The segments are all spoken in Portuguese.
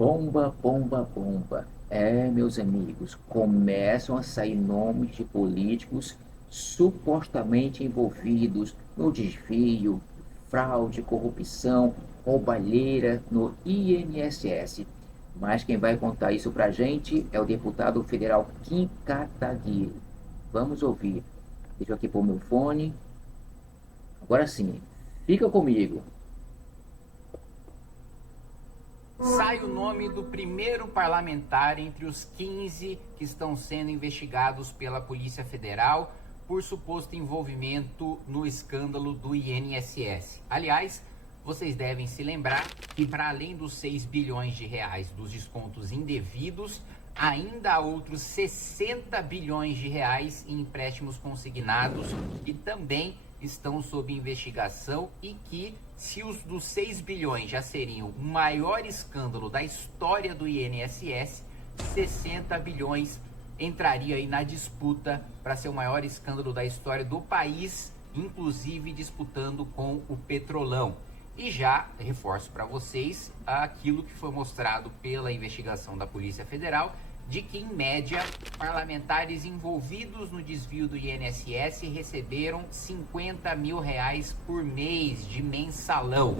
Bomba, bomba, bomba. Meus amigos, começam a sair nomes de políticos supostamente envolvidos no desvio, fraude, corrupção, roubalheira no INSS. Mas quem vai contar isso pra gente é o deputado federal Kim Kataguiri. Vamos ouvir. Deixa eu aqui pôr meu fone. Agora sim, fica comigo. Sai o nome do primeiro parlamentar entre os 15 que estão sendo investigados pela Polícia Federal por suposto envolvimento no escândalo do INSS. Aliás, vocês devem se lembrar que, para além dos 6 bilhões de reais dos descontos indevidos, ainda há outros 60 bilhões de reais em empréstimos consignados que também estão sob investigação e que, se os dos 6 bilhões já seriam o maior escândalo da história do INSS, 60 bilhões entraria aí na disputa para ser o maior escândalo da história do país, inclusive disputando com o Petrolão. E já reforço para vocês aquilo que foi mostrado pela investigação da Polícia Federal, de que, em média, parlamentares envolvidos no desvio do INSS receberam 50 mil reais por mês de mensalão.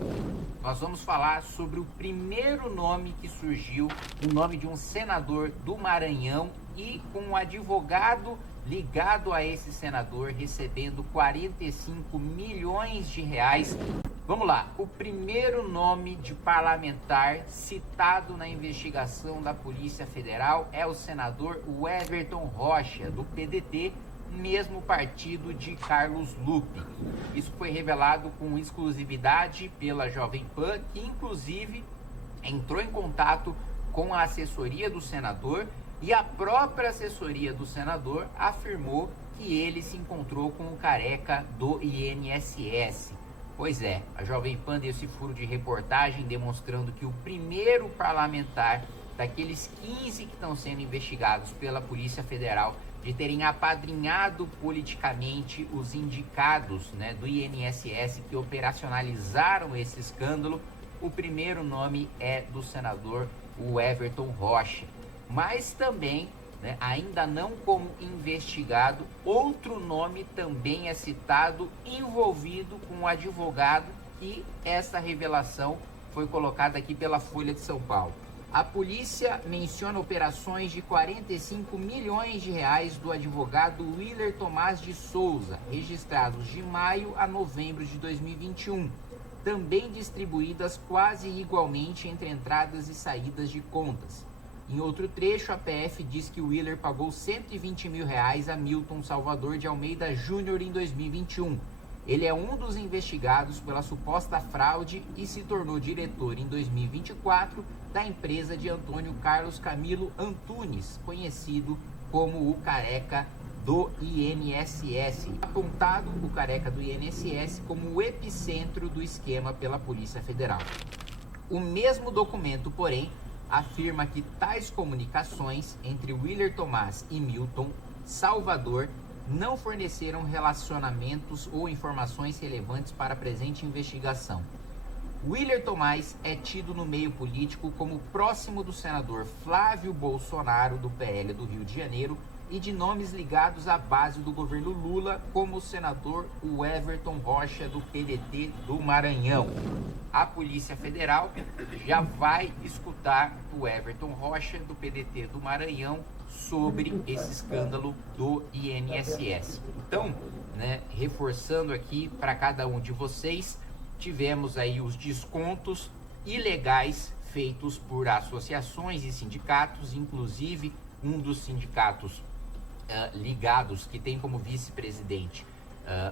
Nós vamos falar sobre o primeiro nome que surgiu, o nome de um senador do Maranhão e com um advogado ligado a esse senador recebendo 45 milhões de reais. Vamos lá, o primeiro nome de parlamentar citado na investigação da Polícia Federal é o senador Everton Rocha, do PDT, mesmo partido de Carlos Lupe. Isso foi revelado com exclusividade pela Jovem Pan, que inclusive entrou em contato com a assessoria do senador, e a própria assessoria do senador afirmou que ele se encontrou com o careca do INSS. Pois é, a Jovem Pan deu esse furo de reportagem demonstrando que o primeiro parlamentar daqueles 15 que estão sendo investigados pela Polícia Federal de terem apadrinhado politicamente os indicados, do INSS que operacionalizaram esse escândalo, o primeiro nome é do senador Everton Rocha. Mas também, ainda não como investigado, outro nome também é citado, envolvido com o advogado, e essa revelação foi colocada aqui pela Folha de São Paulo. A polícia menciona operações de 45 milhões de reais do advogado Willer Tomás de Souza, registrados de maio a novembro de 2021, também distribuídas quase igualmente entre entradas e saídas de contas. Em outro trecho, a PF diz que o Willer pagou 120 mil reais a Milton Salvador de Almeida Júnior em 2021. Ele é um dos investigados pela suposta fraude e se tornou diretor em 2024 da empresa de Antônio Carlos Camilo Antunes, conhecido como o careca do INSS. Apontado o careca do INSS como o epicentro do esquema pela Polícia Federal. O mesmo documento, porém, afirma que tais comunicações entre Willer Tomás e Milton Salvador não forneceram relacionamentos ou informações relevantes para a presente investigação. Willer Tomás é tido no meio político como próximo do senador Flávio Bolsonaro, do PL do Rio de Janeiro, e de nomes ligados à base do governo Lula, como o senador Everton Rocha, do PDT do Maranhão. A Polícia Federal já vai escutar o Everton Rocha, do PDT do Maranhão, sobre esse escândalo do INSS. Então, reforçando aqui para cada um de vocês, tivemos aí os descontos ilegais feitos por associações e sindicatos, inclusive um dos sindicatos ligados, que tem como vice-presidente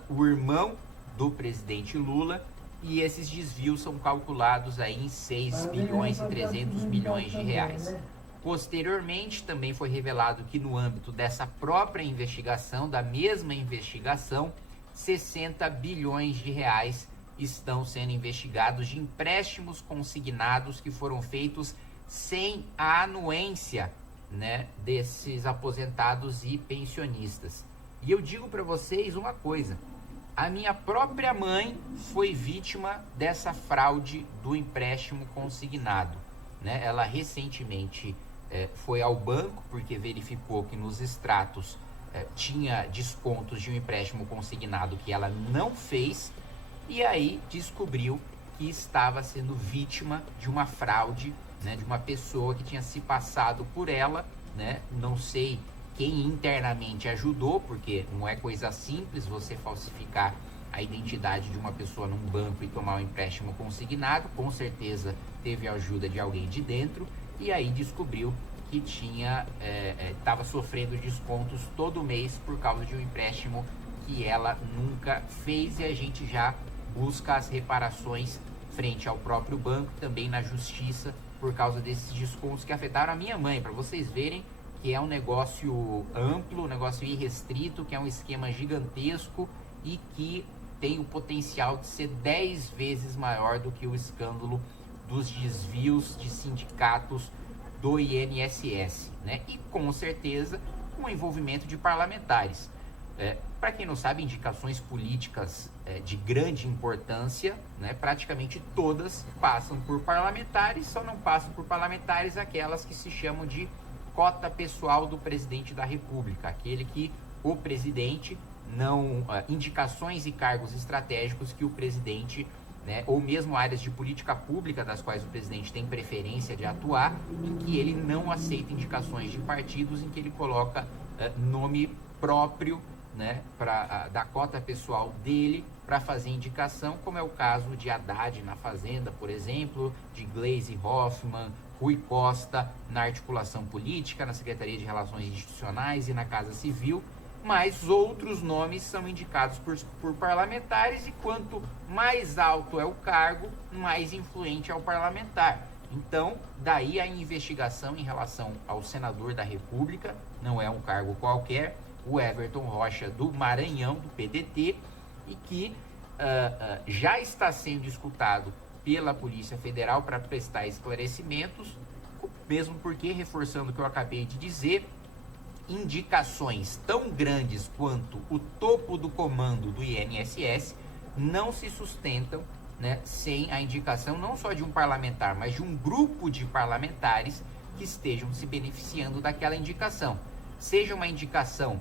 o irmão do presidente Lula, e esses desvios são calculados aí em 6 bilhões e 300 milhões de reais. Posteriormente, também foi revelado que no âmbito dessa própria investigação, da mesma investigação, 60 bilhões de reais estão sendo investigados de empréstimos consignados que foram feitos sem a anuência, desses aposentados e pensionistas. E eu digo para vocês uma coisa: a minha própria mãe foi vítima dessa fraude do empréstimo consignado. né? Ela recentemente foi ao banco porque verificou que nos extratos tinha descontos de um empréstimo consignado que ela não fez, e aí descobriu que estava sendo vítima de uma fraude, né, de uma pessoa que tinha se passado por ela, né? Não sei quem internamente ajudou, porque não é coisa simples você falsificar a identidade de uma pessoa num banco e tomar um empréstimo consignado. Com certeza teve a ajuda de alguém de dentro, e aí descobriu que estava sofrendo descontos todo mês por causa de um empréstimo que ela nunca fez, e a gente já busca as reparações frente ao próprio banco, também na justiça, por causa desses descontos que afetaram a minha mãe, para vocês verem que é um negócio amplo, um negócio irrestrito, que é um esquema gigantesco e que tem o potencial de ser 10 vezes maior do que o escândalo dos desvios de sindicatos do INSS, né? E com certeza com o envolvimento de parlamentares. Para quem não sabe, indicações políticas de grande importância, né, praticamente todas passam por parlamentares, só não passam por parlamentares aquelas que se chamam de cota pessoal do presidente da República, aquele que o presidente não... indicações e cargos estratégicos que o presidente, né, ou mesmo áreas de política pública das quais o presidente tem preferência de atuar, em que ele não aceita indicações de partidos, em que ele coloca nome próprio, né, da cota pessoal dele para fazer indicação, como é o caso de Haddad na Fazenda, por exemplo, de Gleisi Hoffmann, Rui Costa na articulação política, na Secretaria de Relações Institucionais e na Casa Civil, mas outros nomes são indicados por parlamentares, e quanto mais alto é o cargo, mais influente é o parlamentar. Então, daí a investigação em relação ao senador da República, não é um cargo qualquer, o Everton Rocha do Maranhão, do PDT, e que já está sendo escutado pela Polícia Federal para prestar esclarecimentos, mesmo porque, reforçando o que eu acabei de dizer, indicações tão grandes quanto o topo do comando do INSS não se sustentam, né, sem a indicação não só de um parlamentar, mas de um grupo de parlamentares que estejam se beneficiando daquela indicação. Seja uma indicação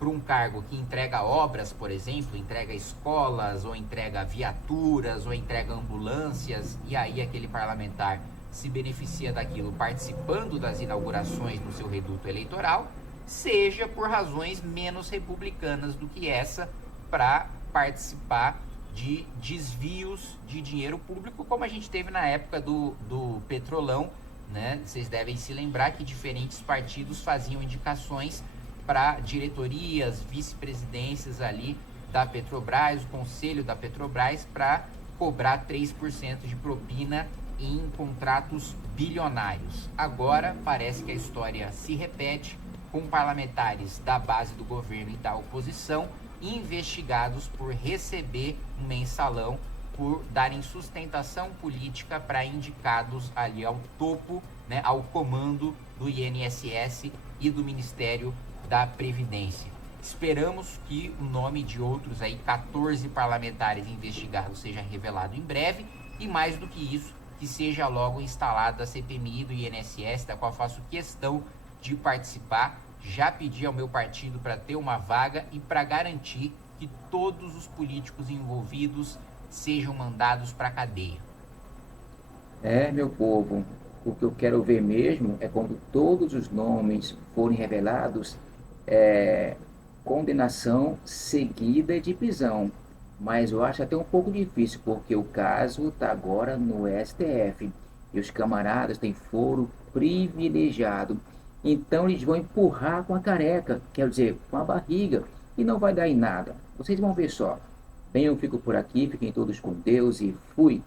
para um cargo que entrega obras, por exemplo, entrega escolas, ou entrega viaturas, ou entrega ambulâncias, e aí aquele parlamentar se beneficia daquilo participando das inaugurações no seu reduto eleitoral, seja por razões menos republicanas do que essa, para participar de desvios de dinheiro público, como a gente teve na época do Petrolão, né? Vocês devem se lembrar que diferentes partidos faziam indicações para diretorias, vice-presidências ali da Petrobras, o conselho da Petrobras, para cobrar 3% de propina em contratos bilionários. Agora parece que a história se repete, com parlamentares da base do governo e da oposição investigados por receber um mensalão, por darem sustentação política para indicados ali ao topo, né, ao comando do INSS e do Ministério da Previdência. Esperamos que o nome de outros aí 14 parlamentares investigados seja revelado em breve, e mais do que isso, que seja logo instalada a CPMI do INSS, da qual faço questão de participar. Já pedi ao meu partido para ter uma vaga e para garantir que todos os políticos envolvidos sejam mandados para a cadeia. Meu povo, o que eu quero ver mesmo é quando todos os nomes forem revelados, condenação seguida de prisão. Mas eu acho até um pouco difícil, porque o caso está agora no STF e os camaradas têm foro privilegiado. Então eles vão empurrar com a careca, quer dizer, com a barriga, e não vai dar em nada. Vocês vão ver só. Bem, eu fico por aqui, fiquem todos com Deus e fui!